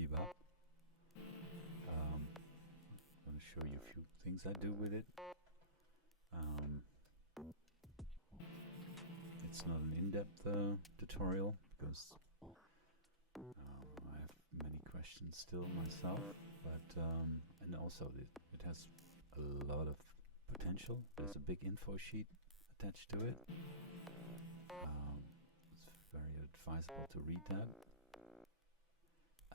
VBAP. I'm going to show you a few things I do with it. It's not an in-depth tutorial because I have many questions still myself, but and also it has a lot of potential. There's a big info sheet attached to it. It's very advisable to read that.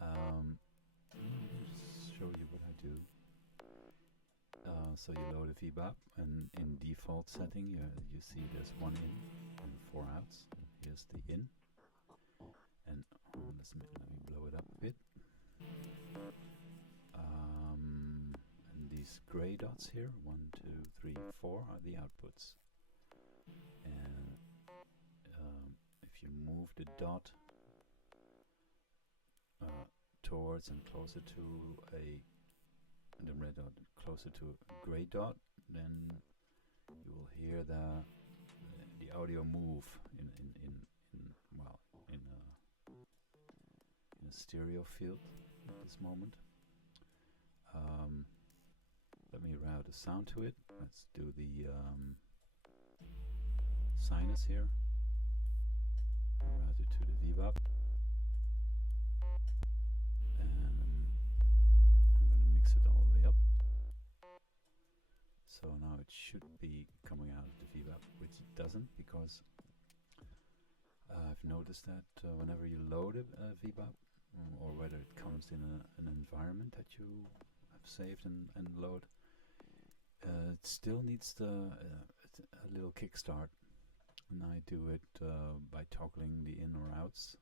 Let me just show you what I do. So you load a VBAP, and in default setting you see there's 1 in and 4 outs. Here's the in, and let me blow it up a bit. And these gray dots here, 1, 2, 3, 4, are the outputs. And if you move the dot towards and closer to the red dot closer to a gray dot, then you will hear the audio move in a stereo field at this moment. Let me route a sound to it. Let's do the sinus here. Route it to the VBAP. So now it should be coming out of the VBAP, which it doesn't, because I've noticed that whenever you load a VBAP, or whether it comes in an environment that you have saved and load, it still needs a little kickstart. And I do it by toggling the in or outs.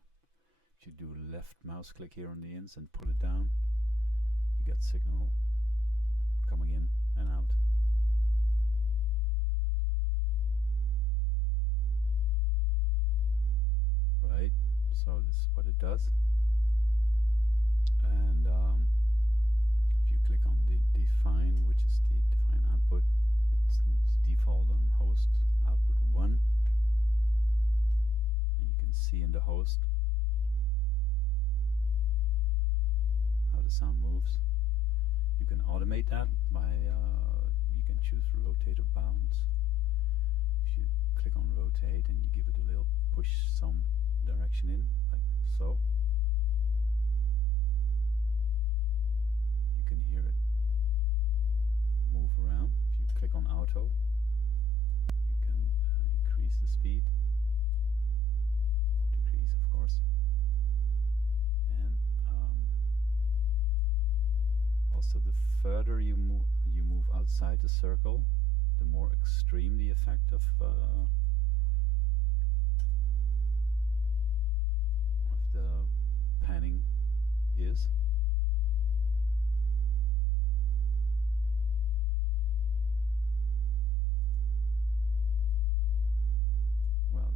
If you do left mouse click here on the ins and pull it down, you get signal coming in and out. Right, so this is what it does. And if you click on the define, which is the define output, it's default on host output 1, and you can see in the host how the sound moves. You can automate that by you can choose rotate or bounce. If you click on rotate and you give it a little push some direction in, like so, you can hear it move around. If you click on auto, you can increase the speed or decrease, of course. And also, the further you move outside the circle, the more extreme the effect of the panning is. Well,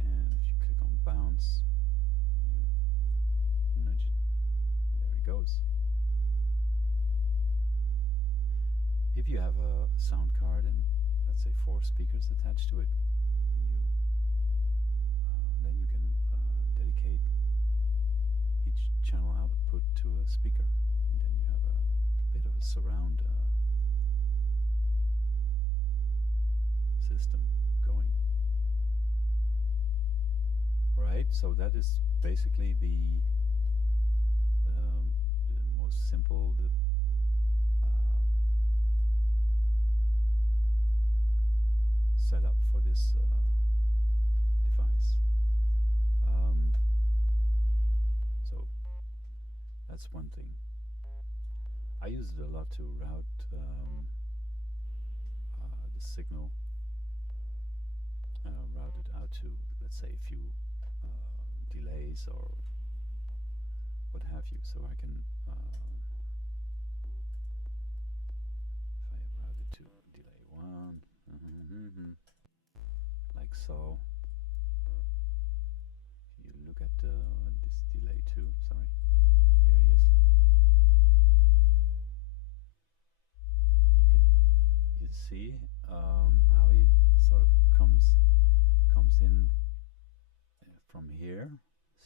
and if you click on bounce, you nudge it, there it goes. If you have a sound card and let's say 4 speakers attached to it, and then you can dedicate each channel output to a speaker, and then you have a bit of a surround system going. Right, so that is basically the most simple, setup for this device. So that's one thing. I use it a lot to route the signal, route it out to, let's say, a few delays or what have you. So I can, if I route it to delay 1, like so. If you look at this delay 2, sorry, here he is. You see how he sort of comes in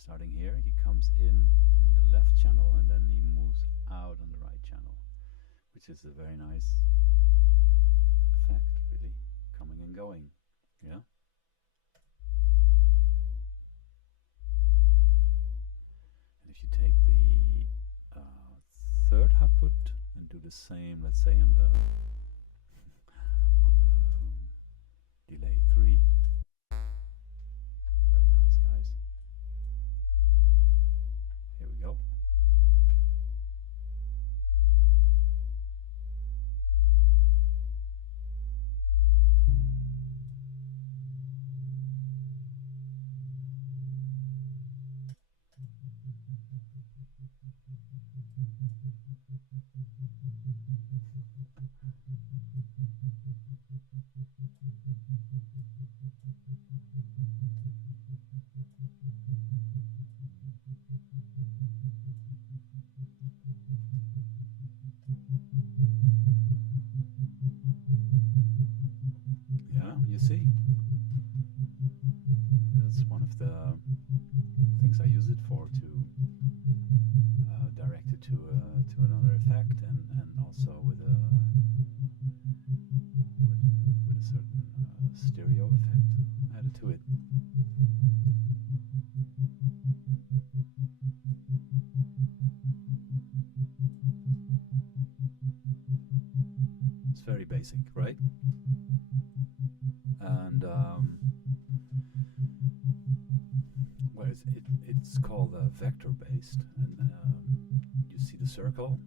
starting here, he comes in the left channel and then he moves out on the right channel, which is a very nice effect, really, coming and going. Yeah. And if you take the third output and do the same, let's say on the delay 3. Very nice, guys. Here we go. Yeah, you see, that's one of the things I use it for, to direct it to another effect, and also with a certain stereo effect added to it. It's very basic, right? And well, it's called vector based, and you see the circle,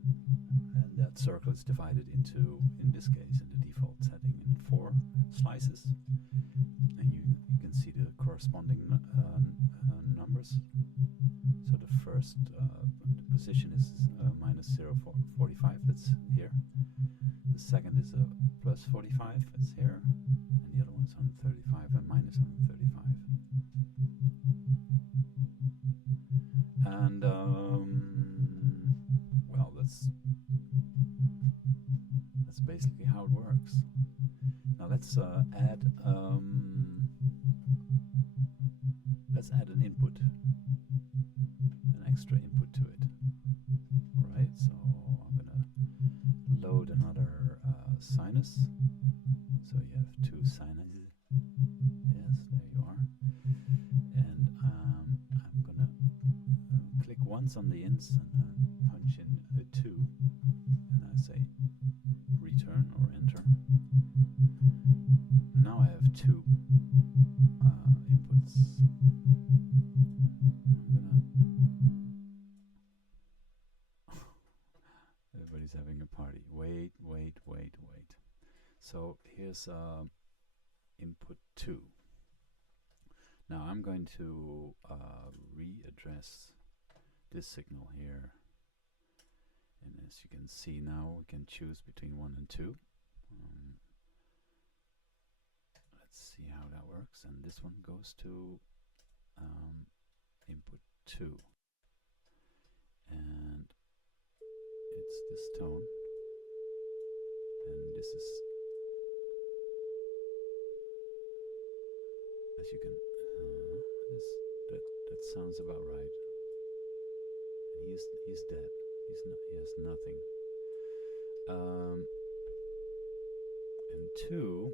and that circle is divided into, in this case, in the default setting, in 4 slices, and you can see the corresponding numbers. So the first position is minus 0.45, that's here. The second is a plus 45, it's here, and the other one's 135 and minus 135. And well, that's basically how it works. Now let's add an input, an extra input to it. All right, so I'm gonna load another sinus. So you have 2 sinuses. Yes, there you are. And I'm gonna click once on the ins and punch in a 2, and I say return or enter. Now I have 2 inputs. Everybody's having a party. Wait. So here's input 2. Now I'm going to readdress this signal here, and as you can see now, we can choose between 1 and 2. Let's see how that works, and this one goes to input 2, and it's this tone, and this is, as you can, that sounds about right. And he's dead. He has nothing. And 2.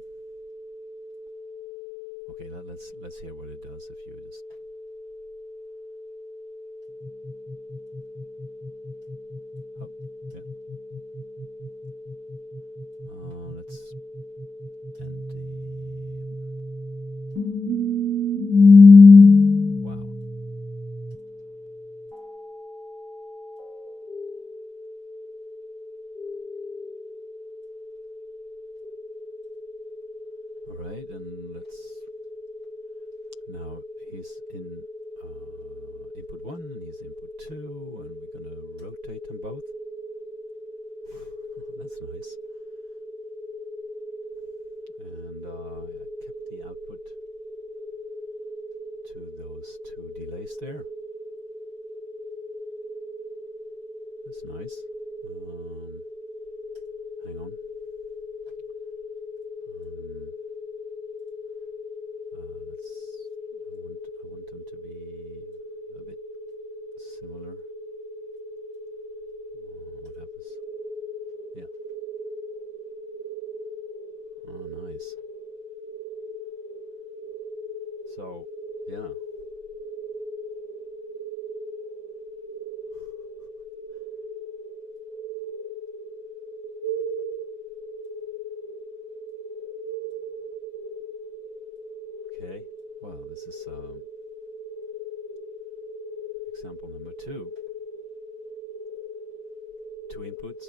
Okay, let's hear what it does if you just. Oh, yeah. Let's end the. Wow. All right, and let's. Now he's in input 1, and he's input 2, and we're gonna rotate them both. That's nice. And I kept the output to those 2 delays there. That's nice. Hang on. I want them to be a bit place. So, yeah. Okay, well, this is example number 2. 2 inputs.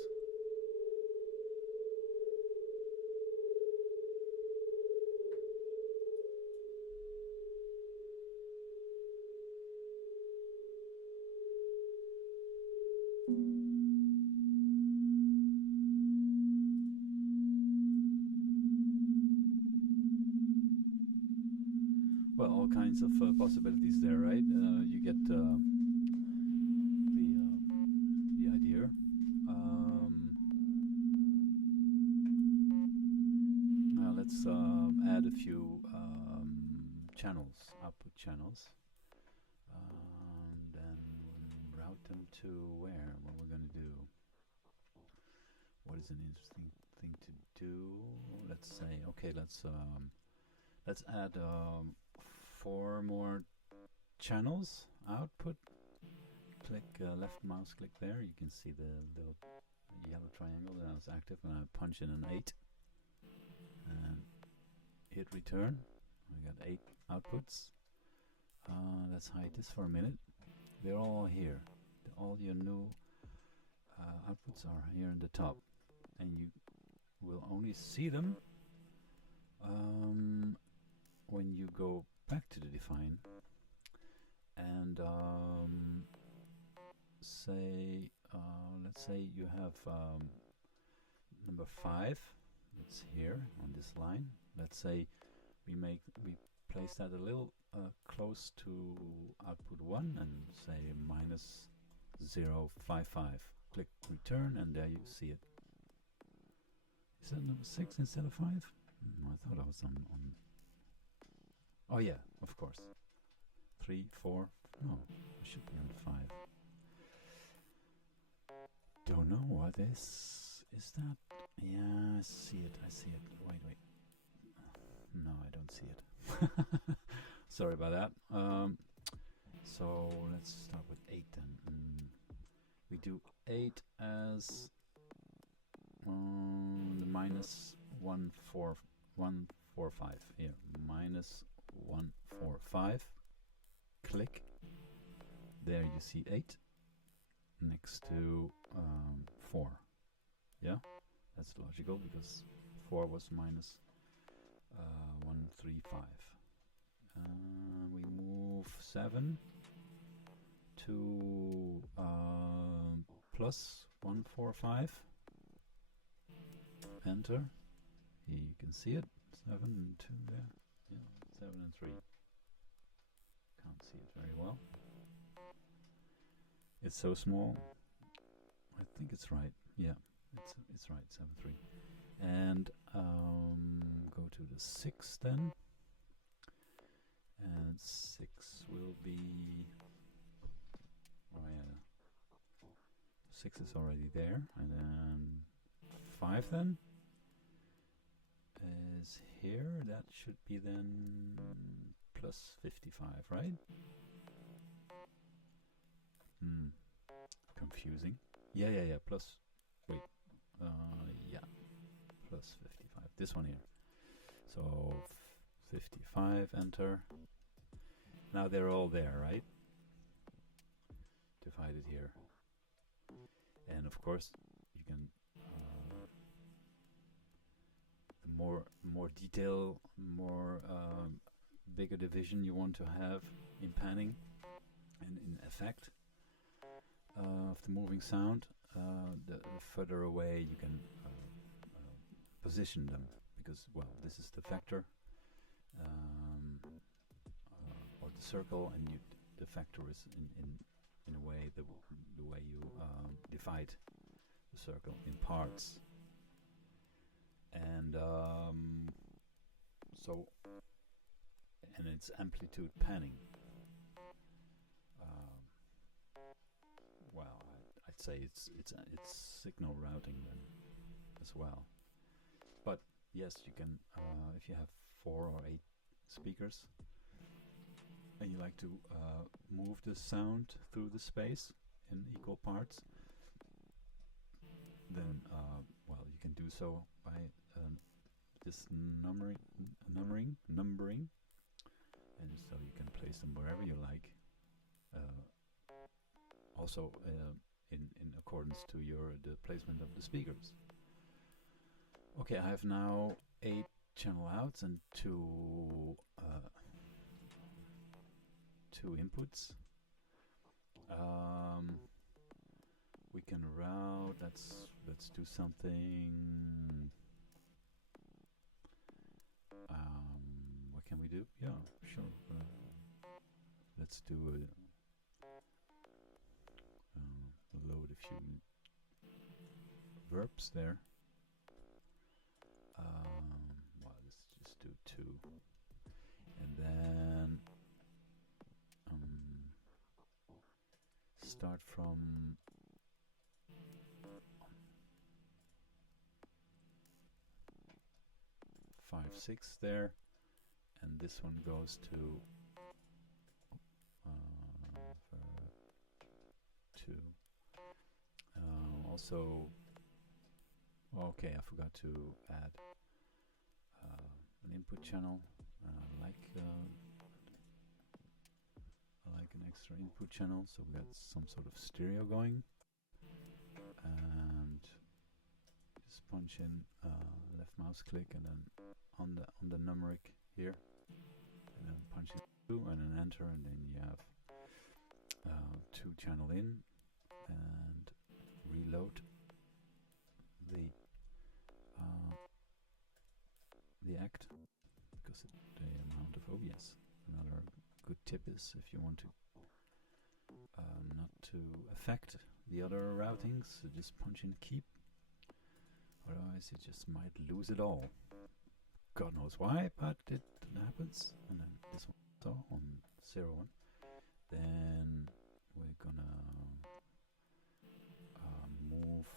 Well, all kinds of possibilities there, right? You get the idea. Now let's add a few channels, output channels, and then route them to where? What we're going to do? What is an interesting thing to do? Let's say, okay, let's add 4 more channels output. Click left mouse click there. You can see the little yellow triangle that was active, and I punch in an 8 and hit return. I got 8 outputs. Let's hide this for a minute. They're all here. All your new outputs are here in the top, and you will only see them when you go back to the define and say, let's say you have number 5. It's here on this line. Let's say we place that a little close to output 1 and say -055. Click return, and there you see it. Is that number 6 instead of 5? I thought I was on. Oh yeah, of course. 3, 4. No, I should be on 5. Don't know what this is. That? Yeah, I see it. I see it. Wait. No, I don't see it. Sorry about that. So let's start with 8 then. We do 8 as the -145 here. -145. Click. There you see 8 next to 4. Yeah, that's logical because 4 was -135. We move 7 to +145. Enter. Here you can see it. 7 and 2 there. Yeah, 7 and 3. Can't see it very well. It's so small. I think it's right. Yeah, it's right. 7, 3. And go to the 6 then. And 6 will be. Oh yeah. 6 is already there, and then 5 then is here. That should be then +55, right? Confusing. Yeah. Plus. Wait. Yeah. +55. This one here. So 55. Enter. Now they're all there, right? Divided here. And of course, you can the more detail, more bigger division you want to have in panning and in effect of the moving sound, the further away you can position them, because well, this is the vector or the circle, and the vector is in a way the way you divide the circle in parts, and and it's amplitude panning. Well, I'd say it's signal routing then as well. But yes, you can, if you have 4 or 8 speakers and you like to move the sound through the space in equal parts, then well, you can do so by this numbering, and so you can place them wherever you like. Also in accordance to the placement of the speakers. Okay, I have now 8 channel outs and 2 inputs. We can route. Let's do something. What can we do? Yeah, sure. Let's do load a few verbs there. Well, let's just do 2, and then start from 5, 6 there, and this one goes to 2. Also, okay, I forgot to add an input channel. I like an extra input channel, so we got some sort of stereo going, and just punch in left mouse click and then on the numeric here, and then punch in 2 and then enter, and then you have 2 channel in, and reload the act, because the amount of, oh yes, another good tip is, if you want to not to affect the other routings, so just punch in keep, otherwise you just might lose it all. God knows why, but it happens. And then this one, so on 0, 1, then we're gonna move.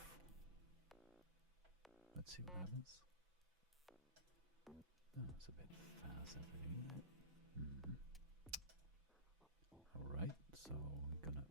Let's see what happens. Oh, it's a bit fast everything there. Alright, so we're gonna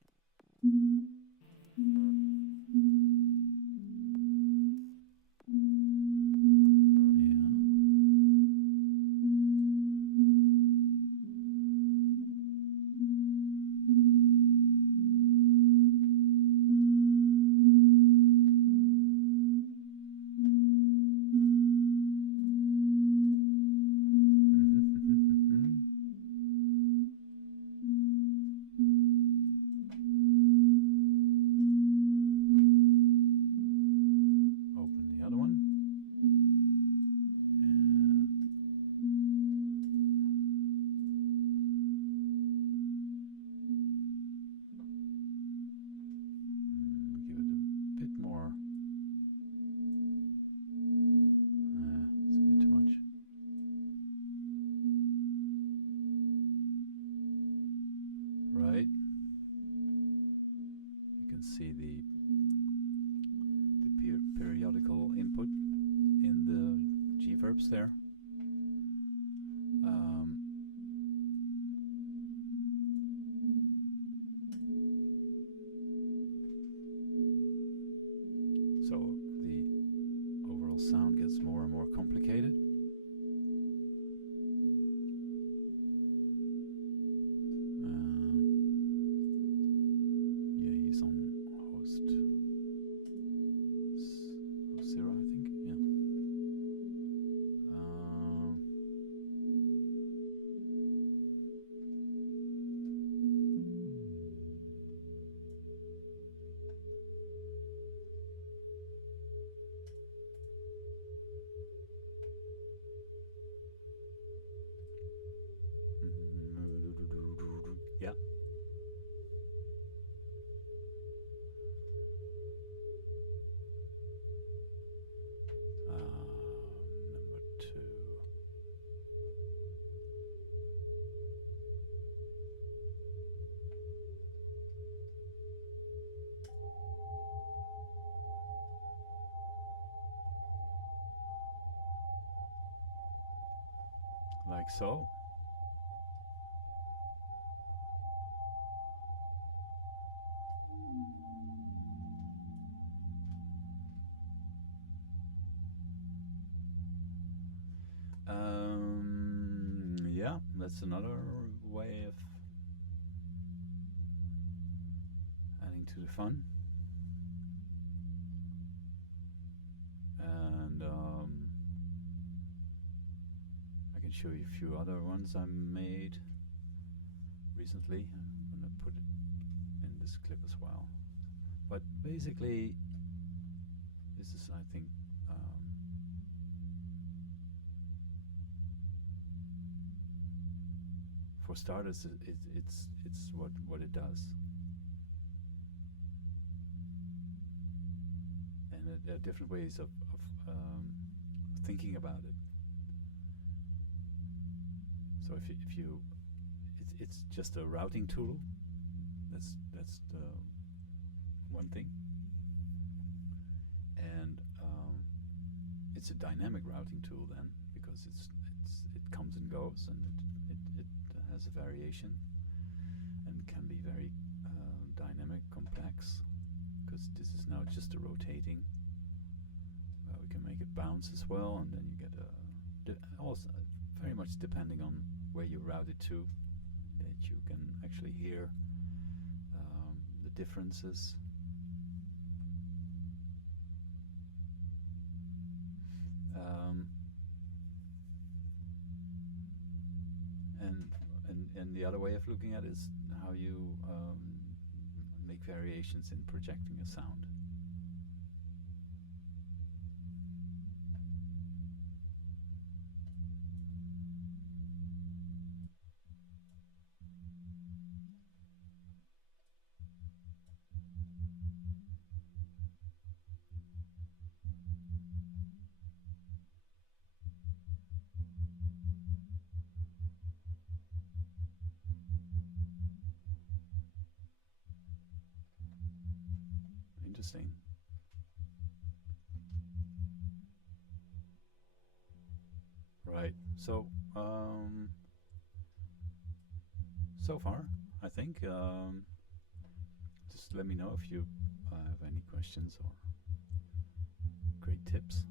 see the periodical input in the G verbs there. So the overall sound gets more and more complicated. like so. Yeah, that's another way of adding to the fun. And I can show you a few other ones I made recently. I'm gonna put it in this clip as well. But basically, this is, I think, for starters, it's what it does. And there are different ways of thinking about it. So if you it's just a routing tool. That's the one thing. And it's a dynamic routing tool then, because it comes and goes, and it has a variation and can be very dynamic, complex, because this is now just a rotating. We can make it bounce as well, and then you get also very much depending on where you route it to, that you can actually hear the differences. And the other way of looking at it is how you make variations in projecting a sound. Interesting. Right. So so far, I think just let me know if you have any questions or great tips.